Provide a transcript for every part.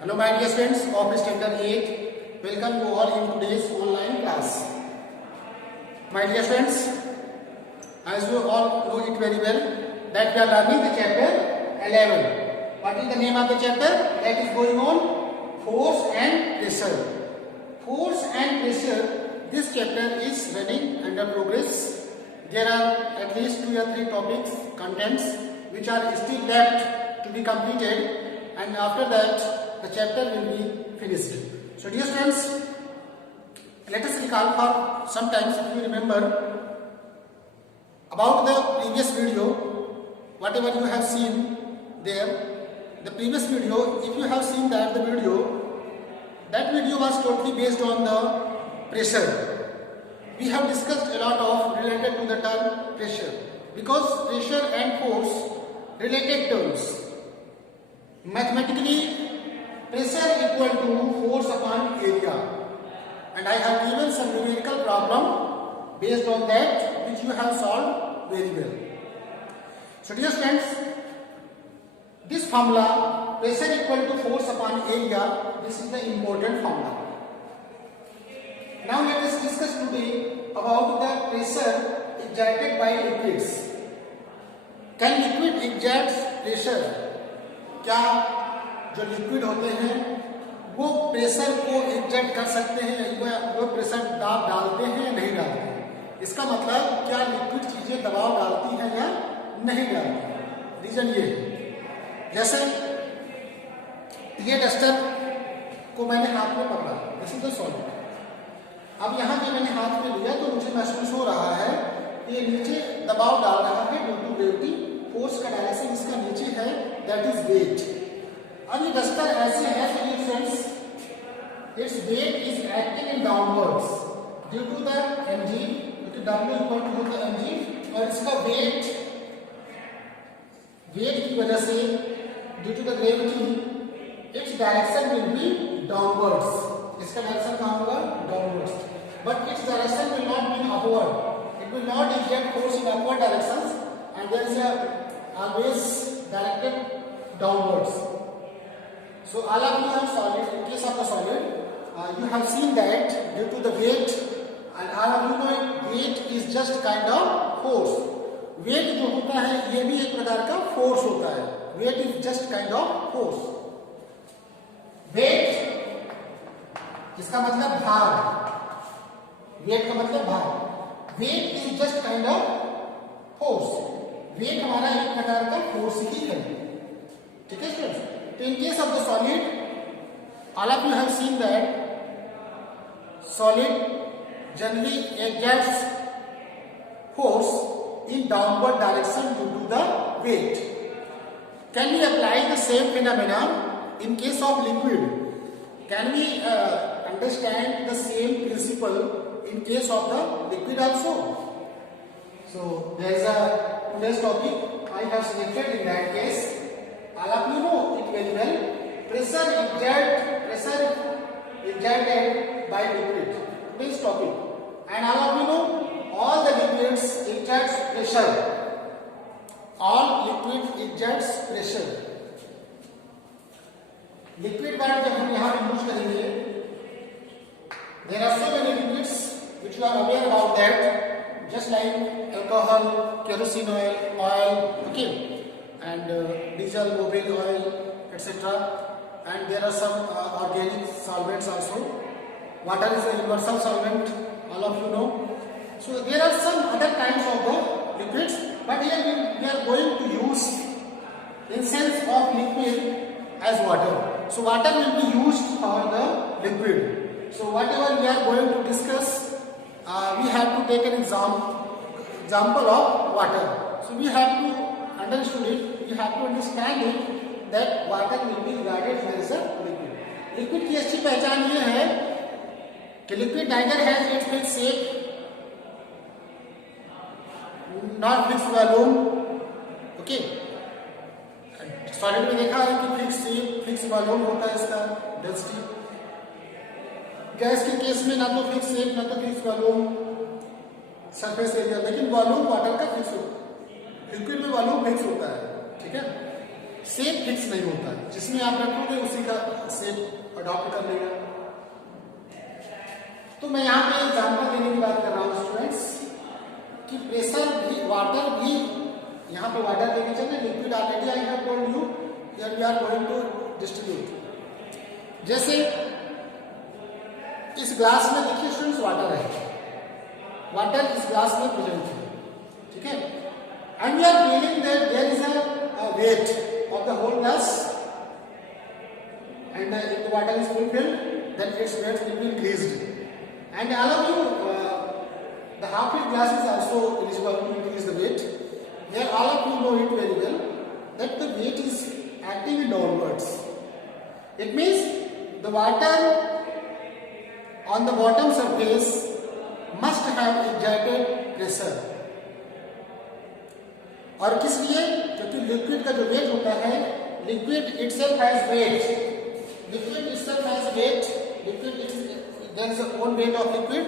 Hello my dear students of standard 8. Welcome you all in today's online class. My dear friends, as you all know it very well that we are learning the chapter 11. What is the name of the chapter? That is going on force and pressure. Force and pressure, this chapter is running under progress. There are at least 2 or 3 topics, contents which are still left to be completed, and after that the chapter will be finished. So dear students, let us recall for sometimes, if you remember about the previous video, whatever you have seen there, the previous video, if you have seen that video was totally based on the pressure. We have discussed a lot of related to the term pressure, because pressure and force related terms. Mathematically, pressure equal to force upon area, and I have given some numerical problem based on that which you have solved very well. So dear friends, this formula, pressure equal to force upon area, this is the important formula. Now let us discuss today about the pressure exerted by liquids. Can liquid exert pressure? क्या जो लिक्विड होते हैं वो प्रेशर को एग्जर्ट कर सकते हैं, वो प्रेशर दाब डालते हैं या नहीं डालते हैं? इसका मतलब क्या लिक्विड चीजें दबाव डालती हैं या नहीं डालती? रीजन ये है, जैसे ये डस्टर को मैंने हाथ में पकड़ा, दिस इज द सॉलिड. अब यहाँ जब मैंने हाथ में लिया तो मुझे महसूस हो रहा है कि ये नीचे दबाव डाल रहा है ड्यू टू ग्रेविटी. फोर्स का डायरेक्शन इसका नीचे है, दैट इज वेट. अब ये डस्टर ऐसे है friends, it's weight is acting in downwards due to the mg, W equal to the mg, और इसका वेट की वजह से due to the gravity it's direction will be downwards. इसका डायरेक्शन कहाँ होगा? Downwards. But it's direction will not be upward. It will not exert force in upward directions, and there is always directed downwards. So all of you have solid, in case of the solid, you have seen that due to the weight, and all of you know weight is just kind of force. Weight जो होता है ये भी एक प्रकार का force होता है. Weight is just kind of force. Weight इसका मतलब भार. Weight का मतलब भार. Weight is just kind of force. Weight हमारा एक प्रकार का फोर्स ही है. ठीक है स्टूडेंट्स? तो in case of the solid, all of you have seen that solid generally exerts force in downward direction due to the weight. Can we apply the same phenomena in case of liquid? Can we understand the same principle in case of the liquid also? So there is a today's topic I have selected. In that case, all of you know it very well. Pressure exerted by liquid. Today's topic, and all of you know all the liquids exert pressure. All liquid exerts pressure. Liquid word जब हम यहाँ यूज करेंगे, there are so many liquids which you are aware about that. Just like alcohol, kerosene oil, okay, and diesel, mobile oil, etc. And there are some organic solvents also. Water is a universal solvent, all of you know. So there are some other kinds of the liquids, but here we are going to use in sense of liquid as water. So water will be used for the liquid. So whatever we are going to discuss, we have to take an example of water. So we have to understand it, we have to understand it that water will be regarded as a liquid. Liquid की अच्छी पहचान ये है कि liquid neither has its fixed shape nor fixed volume. Okay. Solid में देखा है कि फिक्स शेप, फिक्स वॉल्यूम होता है इसका डेंसिटी. गैस के केस में ना तो फिक्स शेप ना तो फिक्स वॉल्यूम, सरफेस एरिया, लेकिन वॉल्यूम वाटर का फिक्स होता है. लिक्विड में वॉल्यूम फिक्स होता है. ठीक है. शेप फिक्स नहीं होता, जिसमें आप रखोगे उसी का शेप अडॉप्ट कर लेगा। तो मैं यहाँ पे एग्जाम्पल देने की बात कर रहा हूँ स्टूडेंट्स कि प्रेशर भी, वाटर भी, यहाँ पे वाटर लेके चलना, liquid already I have told you that we are going to distribute. जैसे इस ग्लास में देखिए स्टूडेंट्स वाटर है, वाटर इस ग्लास में प्रेजेंट है, ठीक है, and we are feeling that there is a weight of the whole glass and if the water is fulfilled then its weight will be increased, and all of you the half filled glass is also eligible to increase the weight. Here all of you know it very well that the weight is acting downwards. It means the water on the bottom surface must have exerted pressure. और किस लिए? क्योंकि लिक्विड का जो वेट होता है, liquid itself has weight. Liquid itself has weight. Liquid there is a own weight of liquid.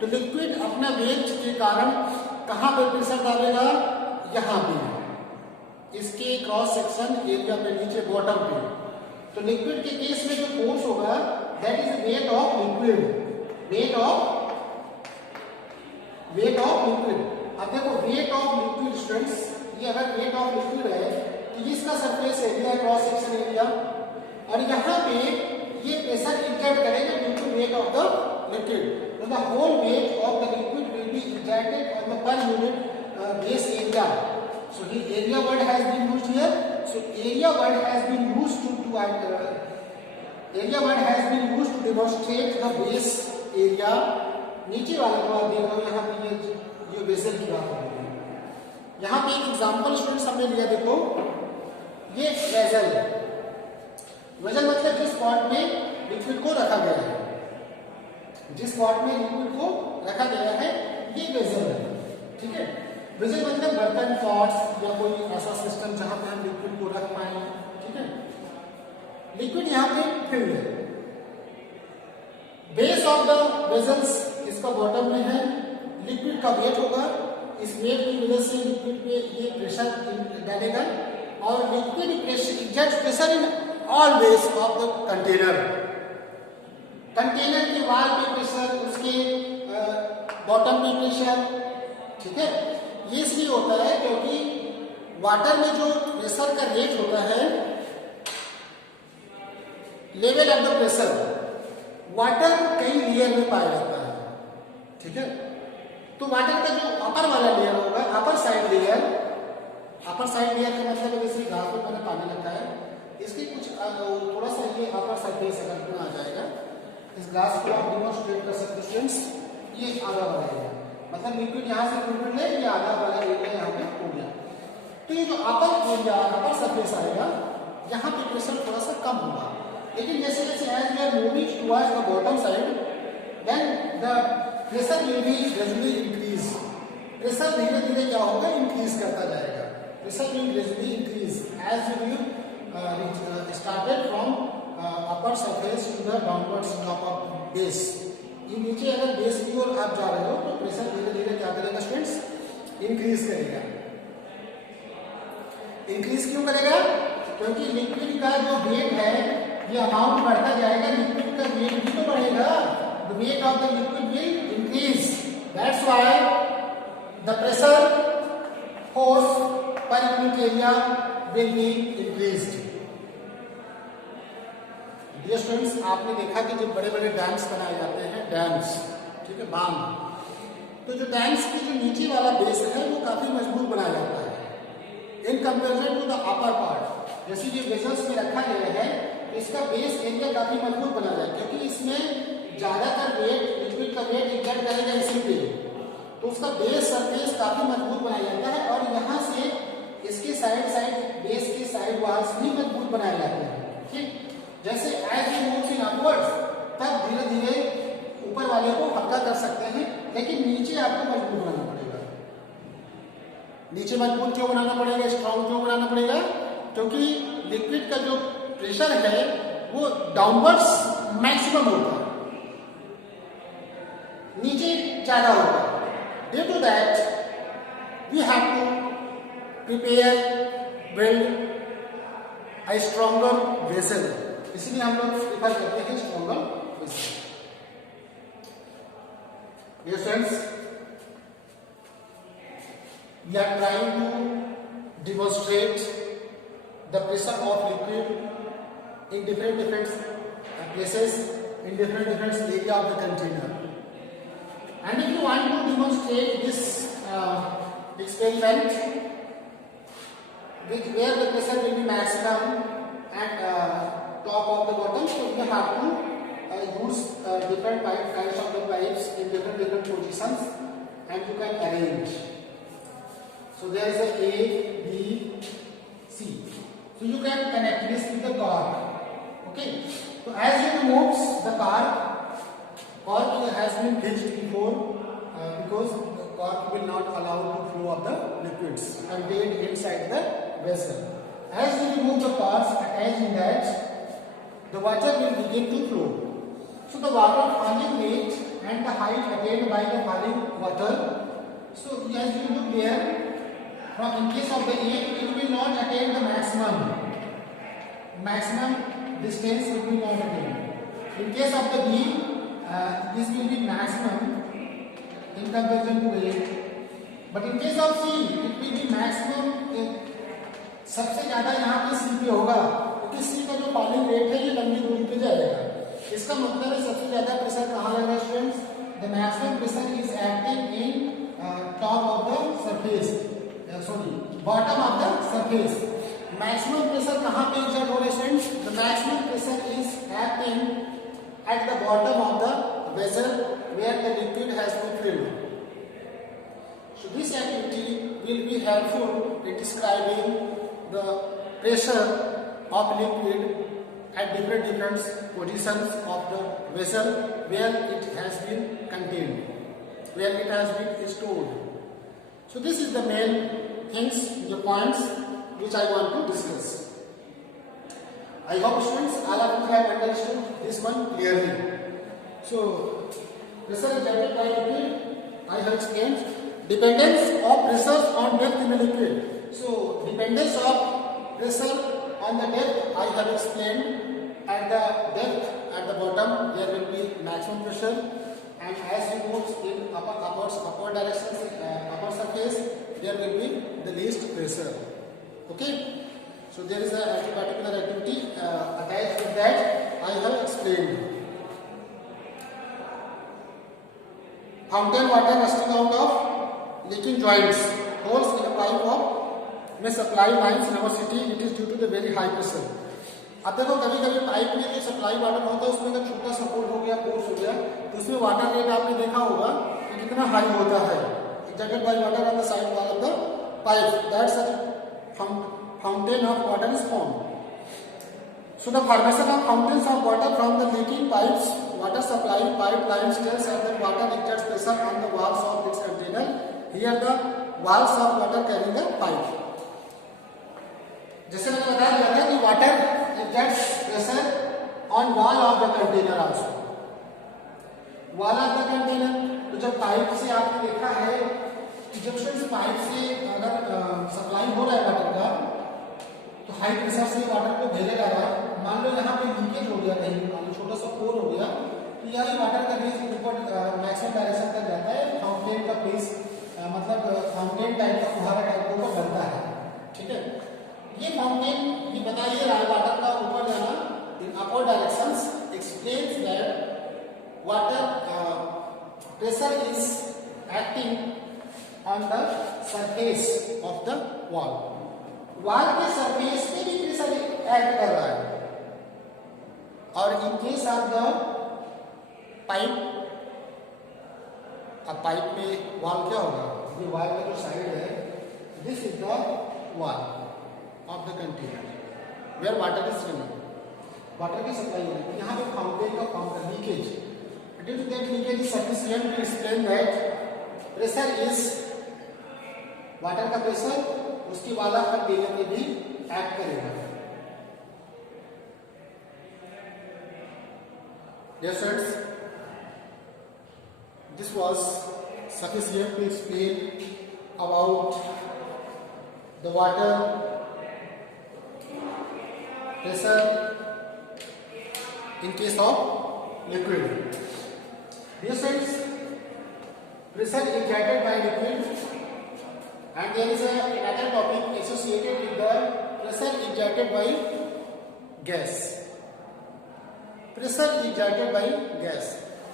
तो लिक्विड अपना वेट के कारण कहाँ पे प्रेशर डालेगा? यहाँ पे, इसके क्रॉस सेक्शन एरिया पे, नीचे बॉटम पे। तो लिक्विड के केस में जो फोर्स होगा that is weight of liquid, weight of liquid. अब देखो वेट ऑफ लिक्विड स्टूडेंट्स, ये अगर वेट ऑफ लिक्विड है तो इसका surface area, cross section area, और यहाँ पे ये प्रेशर एक्सर्ट करेगा due to weight of the liquid. So the whole weight of the liquid will be exerted on the per unit base area. So the area word has been used here. So area word has been used to demonstrate the base area. नीचे वाले को आप देख रहे हो, यहाँ पे ये बेसल की बात हो रही है। यहाँ पे एक एग्जाम्पल स्टूडेंट्स हमने लिया, देखो ये वेसल, वेसल मतलब जिस पॉट में लिक्विड को रखा गया है, जिस पॉट में लिक्विड को रखा गया है ये वेसल है, ठीक है। वेसल मतलब बर्तन, पॉट्स या कोई ऐसा सिस्टम जहां पे हम लिक्विड को रख पाए, ठीक है। लिक्विड यहाँ पे फिल्ड है, बेस ऑफ द वेसल्स इसका बॉटम में है, लिक्विड का वेट होगा, इस वेट की वजह से लिक्विड पे ये प्रेशर डालेगा और liquid pressure exert pressure in all base of the container. Container के वाल पे प्रेशर, उसके बॉटम पे प्रेशर, ठीक है। ये इसलिए होता है क्योंकि वाटर में जो प्रेशर का रेट होता है, level of the pressure, water कई लेयर में पाया जाता है, ठीक है। तो वाटर का जो अपर वाला लेयर होगा, अपर साइड लेयर का मतलब जैसे घास में मैंने पानी रखा है, इसके कुछ थोड़ा सा ये अपर सरफेस अगर आ जाएगा, इस ग्लास को आप डेमोंस्ट्रेट कर सकते स्टूडेंट्स, ये आधा वाला एरिया, मतलब लिक्विड यहाँ से फुलफिल्ड है, ये आधा वाला एरिया यहाँ पे हो गया। तो ये जो अपर एरिया, अपर सरफेस आएगा, यहाँ पे प्रेशर थोड़ा सा कम होगा, लेकिन जैसे जैसे as we are moving towards the bottom side, then the pressure will be gradually increase. Pressure धीरे धीरे क्या होगा? इंक्रीज करता जाएगा। Pressure will gradually increase as you started from upper surface to the downward slope of base. ये नीचे अगर बेस की ओर आप जा रहे हो तो प्रेशर धीरे धीरे क्या करेगा स्टूडेंट्स? इंक्रीज करेगा। इंक्रीज क्यों करेगा? क्योंकि लिक्विड का जो वेट है ये अमाउंट बढ़ता जाएगा, लिक्विड का वेट भी तो बढ़ेगा। The weight of the liquid will increase. That's why the pressure force per unit area will be increased. Dear students, आपने देखा कि जो बड़े बड़े डैम्स बनाए जाते हैं, डैम्स, ठीक है, बांध, तो जो डैम्स की जो नीचे वाला बेस है वो काफी मजबूत बनाया जाता है in comparison to the upper part. जैसे ये वेसल्स में रखा गया है, इसका बेस एरिया काफी मजबूत बना जाए, क्योंकि इसमें ज्यादातर वेट, लिक्विड का वेट एक्सर्ट करेगा इसी पे, तो उसका बेस सरफेस काफी मजबूत बनाया जाता है और यहाँ से इसके साइड बेस के साइड वॉल्स भी मजबूत बनाए जाते हैं, ठीक। जैसे as you move in upwards, तब धीरे धीरे ऊपर वाले को हल्का कर सकते हैं, लेकिन नीचे आपको मजबूत बनाना पड़ेगा। नीचे मजबूत क्यों बनाना पड़ेगा, स्ट्रॉन्ग क्यों बनाना पड़ेगा? क्योंकि लिक्विड का जो प्रेशर है वो डाउनवर्ड्स मैक्सिमम होगा, नीचे ज्यादा होगा। Due to that we have to prepare, build a stronger vessel, इसलिए हम लोग प्रिफर करते हैं stronger vessel. Dear friends, we are trying to demonstrate the pressure of liquid in different places, in different area of the container. And if you want to demonstrate this experiment, where the pressure will be maximum at top of the bottom, so you have to use different kinds of the pipes in different positions, and you can arrange. So there is a A, B, C. So you can connect this with the cork. Okay. So as you remove the cork has been fixed before because the cork will not allow the flow of the liquids contained inside the vessel. As you remove the corks attached in that, the water will begin to flow. So the water falling rate and the height attained by the falling water. So as you look here, in case of the A, it will not attain the maximum distance it will not attain. In case of the B, this will be maximum in comparison to A. But in case of C, it will be maximum. सबसे ज्यादा यहाँ पे C पे होगा क्योंकि C का जो falling rate है ये लंबी दूरी पे जाएगा. इसका मतलब है सबसे ज्यादा प्रेशर कहाँ लग रहा है students? The maximum pressure is acting in top of the surface, bottom of the surface. Maximum pressure कहाँ पे एक्सर्ट हो रहा है students? The maximum pressure is acting at the bottom of the vessel where the liquid has been filled. So this activity will be helpful in describing the pressure of liquid at different positions of the vessel where it has been contained, where it has been stored. So this is the main things, the points which I want to discuss. I hope students all of you have understood this one clearly. So pressure is generated by liquid. I have explained dependence of pressure on depth in the liquid. So dependence of pressure on the depth I have explained. At the depth at the bottom there will be maximum pressure, and as you move in upward directions, upper surface, there will be the least pressure. Okay. So there is a particular activity attached with that I have explained. Fountain water rushing out of leaking joints, holes in a pipe of may supply lines in our city. It is due to the very high pressure. अब देखो कभी कभी पाइप में जो supply water होता है उसमें अगर छोटा सा होल हो गया, फोर्स हो गया, तो उसमें वाटर रेट आपने देखा होगा कि कितना हाई होता है. Injected by water on the side wall of the pipe, that such fountain of water is formed. So the formation of fountains of water from the leaking pipes, water supply pipelines tells us that water exerts pressure on the walls of its container. Here the walls of water carrying the pipe. जैसे मैंने बता दिया था कि water exerts pressure on wall of the container also. Wall of the container, तो जब पाइप से आपने देखा है कि जब से पाइप से अगर सप्लाई हो रहा है वाटर का, तो हाई प्रेशर से वाटर को भेजा जा रहा है. मान लो यहाँ पे लीकेज हो गया कहीं, मान लो छोटा सा होल हो गया, तो यहाँ वाटर का रेंज ऊपर मैक्सिमम डायरेक्शन तक जाता है. फाउंटेन का फेस मतलब फाउंटेन टाइप का फुहारा टाइप का ऊपर बनता है. ठीक है. ये फाउंटेन ये बताइए रहा है वाटर का ऊपर जाना इन upward directions explains that water pressure is acting on the surface of the wall. Wall के सरफेस पे भी प्रेशर एक्ट कर रहा है. और इन केस ऑफ द पाइप, अब पाइप में वॉल क्या होगा? ये वॉल का जो साइड है, this is the wall of the container where water is running, water की सप्लाई हो रही है. यहाँ पे फाउंटेन का form leakage, due to that leakage is sufficient to explain that pressure is water का प्रेशर उसकी वाला कंटेनर में भी एक्ट करेगा. Dear friends, this was sufficient to explain about the water pressure in case of liquid. Dear friends, pressure exerted by liquid, and there is another topic associated with the pressure exerted by gas. Pressure exerted by gas.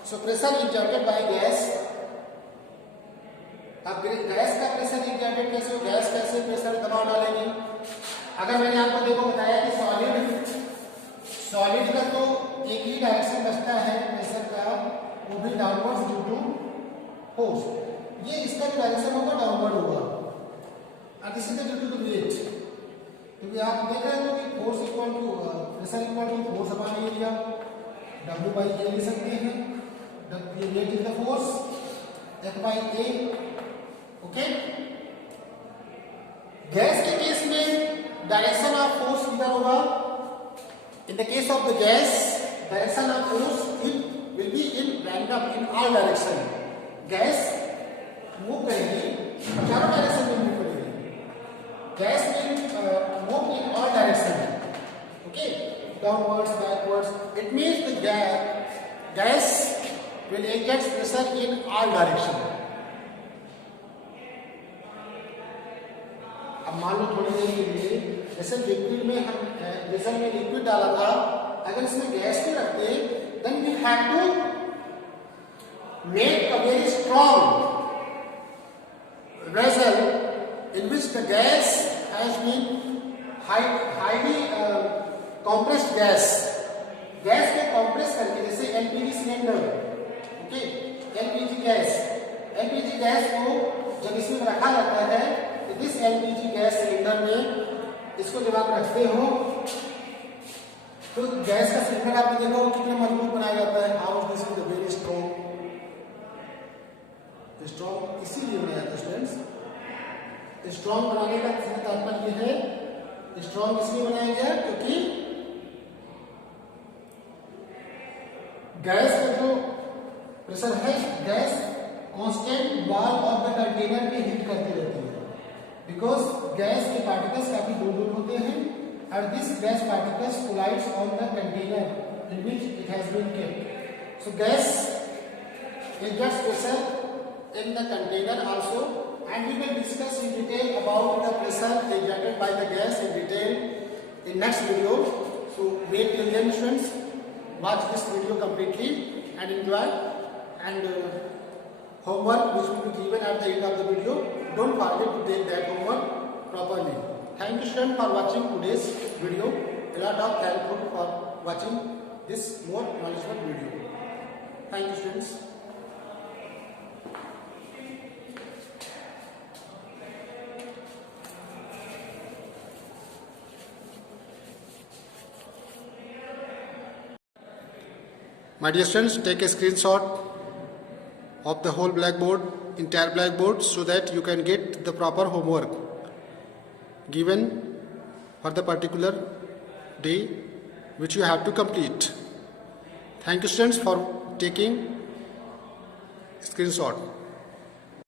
So pressure exerted by gas. अब गैस का pressure exerted कैसे हो, गैस कैसे प्रेशर दबाव डालेगी। अगर मैंने आपको देखो बताया कि सॉलिड का तो एक ही डायरेक्शन बचता है प्रेशर का, वो भी डाउनवर्ड्स ड्यू टू फोर्स। ये इसका जो डायरेक्शन होगा डाउनवर्ड होगा, और this is due to the weight. क्योंकि आप देख रहे हो कि force equal to pressure equal to force upon area, W by A ले सकते हैं। Weight is the force, F by A। Okay, gas के केस में डायरेक्शन ऑफ फोर्स किधर होगा? In the case of the gas, direction of force will be in random in all direction. Gas move करेगी, चारों direction में मूव करेगी। Gas will move in all direction, okay, downwards, backwards. It means the gas will exert pressure in all direction. अब मान लो थोड़ी देर के लिए जैसे लिक्विड में हम जैसे हमने लिक्विड डाला था, अगर इसमें गैस को रखते then we have to make a very strong vessel in which the gas has been highly compressed gas. Gas को कंप्रेस करके, जैसे LPG cylinder, okay, LPG gas को जब इसमें रखा जाता है, इस एलपीजी गैस सिलेंडर में इसको जब आप रखते हो तो गैस का सिलेंडर आप देखो कितना मजबूत बनाया जाता है। How this is very strong इसीलिए बनाया जाता है स्टूडेंट्स। स्ट्रॉन्ग बनाने का तात्पर्य है, स्ट्रॉन्ग इसलिए बनाया गया क्योंकि गैस का जो प्रेशर है, gas constant wall of the container में हीट करती रहती है। बिकॉज गैस के पार्टिकल्स काफी दूर दूर होते हैं, और this gas particles collides on the container in which it has been kept. So gas exerts pressure in the container also, and we will discuss in detail about the pressure exerted by the gas in detail in next video. So wait till then students, watch this video completely and enjoy, and homework which will be given at the end of the video, don't forget to take that homework properly. Thank you students for watching today's video. A lot of helpful for watching this more knowledgeable video. Thank you students. My dear students, take a screenshot of the whole blackboard, entire blackboard, so that you can get the proper homework given for the particular day which you have to complete. Thank you students for taking screenshot.